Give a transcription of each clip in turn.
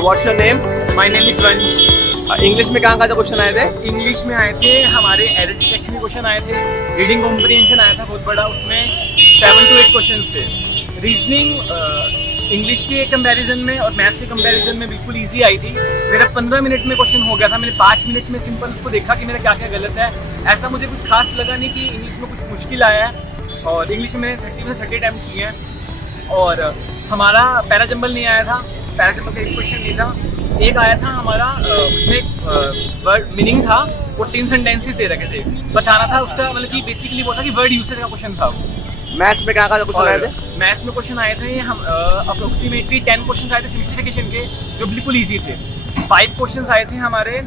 What's your name? My name is वंश। English में कहाँ से क्वेश्चन आए थे? इंग्लिश में आए थे हमारे एरर डिटेक्शन के क्वेश्चन आए थे, रीडिंग कॉम्प्रिहेंशन आया था बहुत बड़ा, उसमें 7 to 8 क्वेश्चन थे। रीजनिंग इंग्लिश के कंपैरिजन में और मैथ्स के कंपैरिजन में बिल्कुल इजी आई थी। मेरा 15 मिनट में क्वेश्चन हो गया था, मैंने 5 मिनट में सिंपल उसको देखा कि मेरा क्या क्या गलत है। ऐसा मुझे कुछ खास लगा नहीं कि इंग्लिश में कुछ मुश्किल आया है। और इंग्लिश में मैंने 30 में 30 अटैम्प्ट किए हैं। और हमारा पैराजंबल नहीं आया था, पैराजंबल का एक क्वेश्चन नहीं था। एक आया था हमारा, उसमें वर्ड मीनिंग था, वो 3 सेंटेंसेस दे रखे थे, बताना था उसका, मतलब कि बेसिकली वो था कि वर्ड यूसेज का क्वेश्चन था वो। मैथ्स में कहाँ से क्वेश्चन आए थे? मैथ्स में क्वेश्चन आए थे हम अप्रोक्सीमेटली 10 क्वेश्चन आए थे सिंप्लीफिकेशन के, जो बिल्कुल ईजी थे। 5 क्वेश्चन आए थे हमारे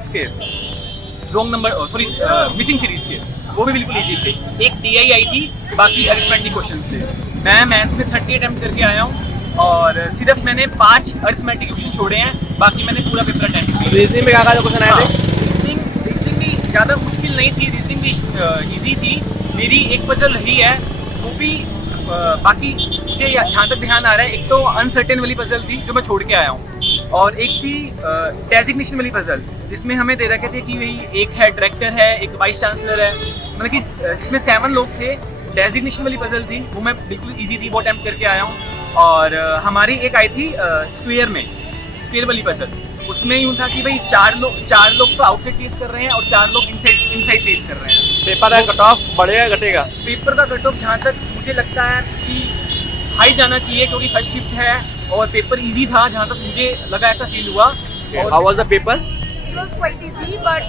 उसके wrong number sorry missing series के, वो भी बिल्कुल ईजी थे। एक DI आई थी, बाकी अरिथमेटिक क्वेश्चन थे। मैं मैथ्स में 30 अटैम्प्ट करके आया हूँ और सिर्फ मैंने 5 अरिथमेटिक क्वेश्चन छोड़े हैं, बाकी मैंने पूरा पेपर अटेम्प्ट किया। रीजनिंग में कहाँ से क्वेश्चन आए थे? रीजनिंग भी ज़्यादा मुश्किल नहीं थी, रीजनिंग भी ईजी थी। मेरी एक पजल रही है, वो भी बाकी मुझे जहाँ तक ध्यान आ रहा है, एक तो अनसर्टेन वाली पजल थी जो मैं छोड़ के आया हूँ, और एक थी डेजिग्नेशन वाली पजल, जिसमें हमें दे रखे थे कि वही एक है डायरेक्टर है, एक वाइस चांसलर है, मतलब कि जिसमें 7 लोग थे। डेजिग्नेशन वाली पजल थी, वो मैं बिल्कुल ईजी थी, वो अटैम्प्ट करके आया हूँ। और हमारी एक आई थी स्क्वेयर वाली पजल, उसमें यूँ था कि भाई 4 लोग तो आउटसाइड फेस कर रहे हैं और 4 लोग इनसाइड फेस कर रहे हैं। पेपर का कट ऑफ बढ़ेगा घटेगा? पेपर का कट ऑफ जहाँ तक मुझे लगता है कि हाई जाना चाहिए, क्योंकि फर्स्ट शिफ्ट है और पेपर इजी था, जहाँ तक मुझे लगा, ऐसा फील हुआ। How was the paper? It was quite easy, but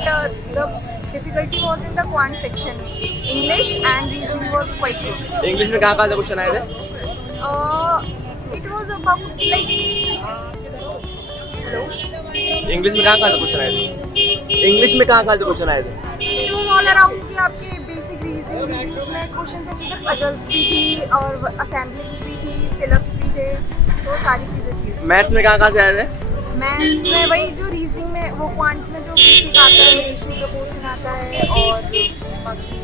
the difficulty was in the quant section. English and reasoning was quite good. English में कहाँ से क्वेश्चन आए थे? It was about like hello. English में कहाँ से question आए थे? इंग्लिश में कहाँ से क्वेश्चन आए थे? It was all around कि आपके basic reasoning में क्वेश्चन से फिर puzzles भी थी और assemblies भी थी, fill-ups भी थे, तो सारी चीजें थी। मैथ्स में कहाँ से आए थे? मैथ्स में वही जो रीजनिंग में, वो क्वांट्स में जो बेसिक आता है, रेशियो प्रपोर्शन आता है, और बाकी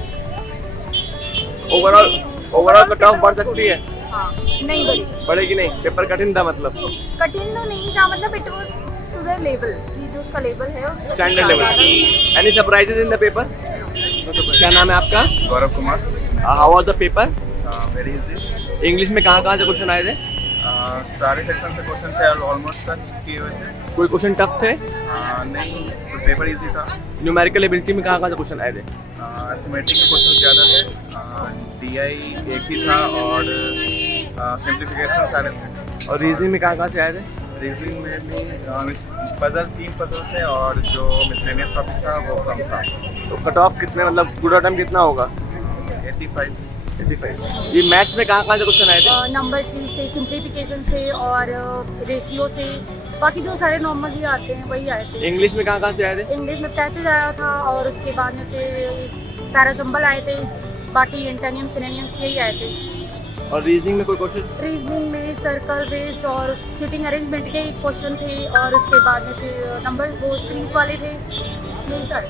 ओवरऑल कट ऑफ बढ़ सकती है? हाँ, नहीं बड़ी बढ़ेगी नहीं? पेपर कठिन था मतलब? कठिन तो नहीं था, मतलब it was to the level, कि जो उसका लेवल है उसका standard level. Any surprises in the paper? क्या नाम है आपका? Gaurav Kumar. How was the paper? Very easy. English में कहाँ से क्वेश्चन आए थे? सारे सेक्शन से क्वेश्चन से ऑलमोस्ट टच किए हुए थे। कोई क्वेश्चन टफ थे? नहीं, तो पेपर इजी था। न्यूमेरिकल एबिलिटी में कहाँ से क्वेश्चन आए थे? अर्थमेटिक के क्वेश्चन ज़्यादा थे, DI एक ही था, और सिंप्लीफिकेशन सारे थे। और रीजनिंग में कहाँ से आए थे? रीजनिंग में भी पजल 3 पजल थे, और जो मिसलेनियस टॉपिक था वो कम था। तो कट ऑफ कितने, मतलब गुड अटेम्प्ट कितना होगा? 85। ये मैथ्स में कहाँ से क्वेश्चन आए थे? नंबर सीरीज से, सिंप्लीफिकेशन से और रेशियो से, बाकी जो सारे नॉर्मली आते हैं वही आए थे। इंग्लिश में कहाँ से आए थे? इंग्लिश में पैसेज आया था, और उसके बाद में फिर पैराजंबल आए थे, बाकी एंटोनियम सिनोनिम्स यही आए थे। और रीजनिंग में कोई क्वेश्चन? रीजनिंग में सर्कल बेस्ड और सिटिंग अरेंजमेंट के क्वेश्चन थे, और उसके बाद में फिर नंबर वो सीरीज वाले थे, यही सारे।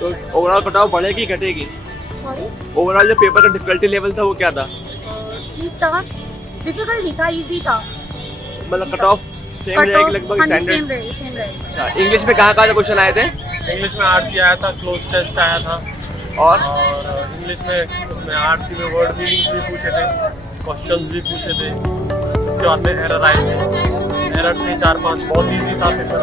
तो ओवरऑल कट ऑफ बढ़ेगी घटेगी? सॉरी, ओवरऑल जो पेपर का डिफिकल्टी लेवल था वो क्या था? ठीक था, डिफिकल्ट नहीं था, इजी था। मतलब कट ऑफ सेम रहेगी लगभग स्टैंडर्ड? सेम रहेगी। अच्छा, इंग्लिश में कहाँ से क्वेश्चन आए थे? इंग्लिश में आरसी आया था, क्लोज टेस्ट आया था, और इंग्लिश में उसमें आरसी में वर्ड मीनिंग्स भी पूछे थे, क्वेश्चंस भी पूछे थे। उसके बाद में एरर आए थे, एरर थे 4-5, बहुत इजी था पेपर।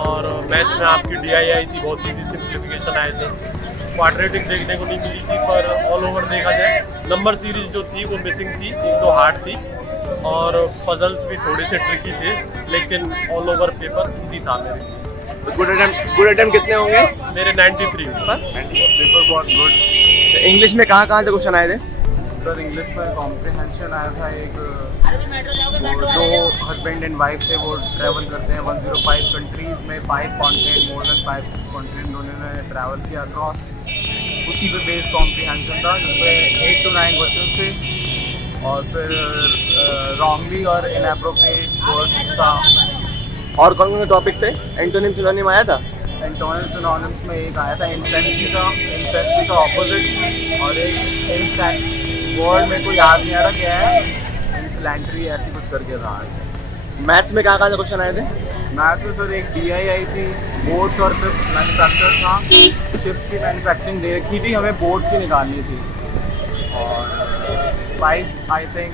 और मैथ्स में आपकी DI आई थी, बहुत इजी, सिंप्लीफिकेशन आए थे। क्वाड्रेटिक देखने को नहीं मिली थी, पर ऑल ओवर देखा जाए नंबर सीरीज जो थी वो मिसिंग थी, 1-2 हार्ड थी, और पजल्स भी थोड़े से ट्रिकी थे, लेकिन ऑल ओवर पेपर इजी था मेरे लिए। गुड अटेम्प्ट कितने होंगे? मेरे 93 पेपर बहुत गुड। इंग्लिश में कहाँ से क्वेश्चन आए थे? सर इंग्लिश में कॉम्प्रिहेंशन आया था, एक वो जो हस्बैंड एंड वाइफ थे वो ट्रैवल करते हैं 105 कंट्रीज में, 5 कॉन्टिनेंट, मोर देन 5 कॉन्टिनेंट उन्होंने ट्रैवल किया अक्रॉस, उसी पे बेस्ड कॉम्प्रिहेंशन था, जिसमें 8 to 9 क्वेश्चन थे, और फिर रॉन्गली और इनएप्रोप्रिएट वर्ड्स था। और कौन कौन से टॉपिक थे? एंटोनिम सिनोनिम आया था? एंटोनिम्स सिनोनिम्स में एक आया था इनफेंसी का ऑपोजिट, और एक इनफैक्ट वर्ड में कोई याद नहीं आ रहा क्या है, इंसुलेंट्री ऐसी कुछ करके था। मैथ्स में कहाँ से क्वेश्चन आए थे? मैथ्स में सर एक DI आई थी, बोर्ड्स और सिर्फ मैन्युफैक्चर था। शिफ्ट की मैन्युफैक्चरिंग दे रखी थी, हमें बोर्ड की निकालनी थी। और 5 आई थिंक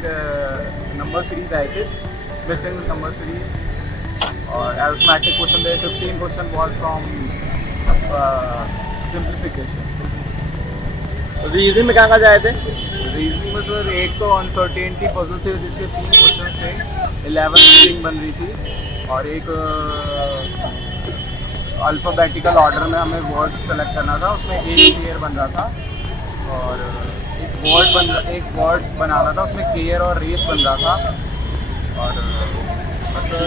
नंबर सीरीज आए थे, मिसिंग नंबर सीरीज। और अरिथमेटिक क्वेश्चन थे, 15 question was from simplification. Reasoning में कहाँ से आए थे? रीजनिंग में सर एक तो अनसर्टेनिटी पजल थे जिसके 3 क्वेश्चन थे, 11 स्ट्रिंग बन रही थी, और एक अल्फ़ाबेटिकल ऑर्डर में हमें वर्ड सेलेक्ट करना था, उसमें एक केयर बन रहा था। और एक वर्ड बनाना था, उसमें केयर और रेस बन रहा था। और सर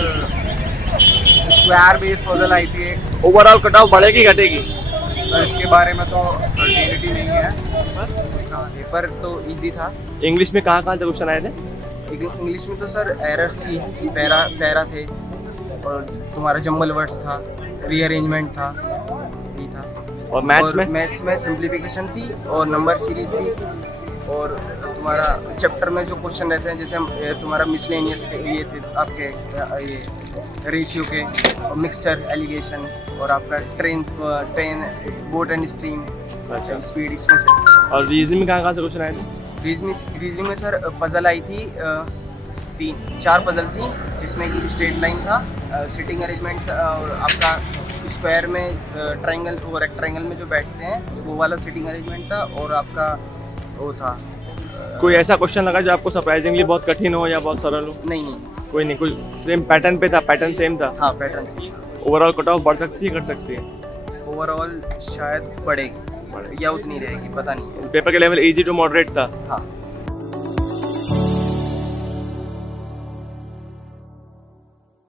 स्क्वायर बेस पजल आई थी एक, ओवरऑल कट ऑफ बढ़ेगी घटेगी? पर इसके बारे में तो सर्टेनिटी नहीं है। पेपर तो इजी था। इंग्लिश में कहाँ से क्वेश्चन आए थे? इंग्लिश में तो सर एरर्स थी, पैरा थे, और तुम्हारा जम्बल वर्ड्स था, रीअरेंजमेंट था, यही था। और मैथ्स में? मैथ्स में सिंप्लीफिकेशन थी और नंबर सीरीज थी। और तुम्हारा चैप्टर में जो क्वेश्चन रहते हैं, जैसे तुम्हारा मिसलेनियस के ये थे आपके ये रेशियो के, और मिक्सचर, एलिगेशन, और आपका ट्रेन, बोट एंड स्ट्रीम, अच्छा। स्पीड, इसमें से। और रीजनिंग में कहाँ से क्वेश्चन आए थे? रीजनिंग में सर पजल आई थी, 4 पजल थी, जिसमें कि स्ट्रेट लाइन था, सिटिंग अरेंजमेंट था, और आपका स्क्वायर में ट्रायंगल और रेक्टेंगल में जो बैठते हैं वो वाला सिटिंग अरेंजमेंट था, और आपका वो था कोई ऐसा क्वेश्चन लगा जो आपको सरप्राइजिंगली बहुत कठिन हो या बहुत सरल हो? नहीं, कोई नहीं, कोई सेम पैटर्न पे था? पैटर्न सेम था? हाँ पैटर्न से था। ओवरऑल कट ऑफ बढ़ सकती है घट सकती है? ओवरऑल शायद बढ़ेगी या उतनी रहेगी, पता नहीं। पेपर के लेवल इजी टू मॉडरेट था? हाँ।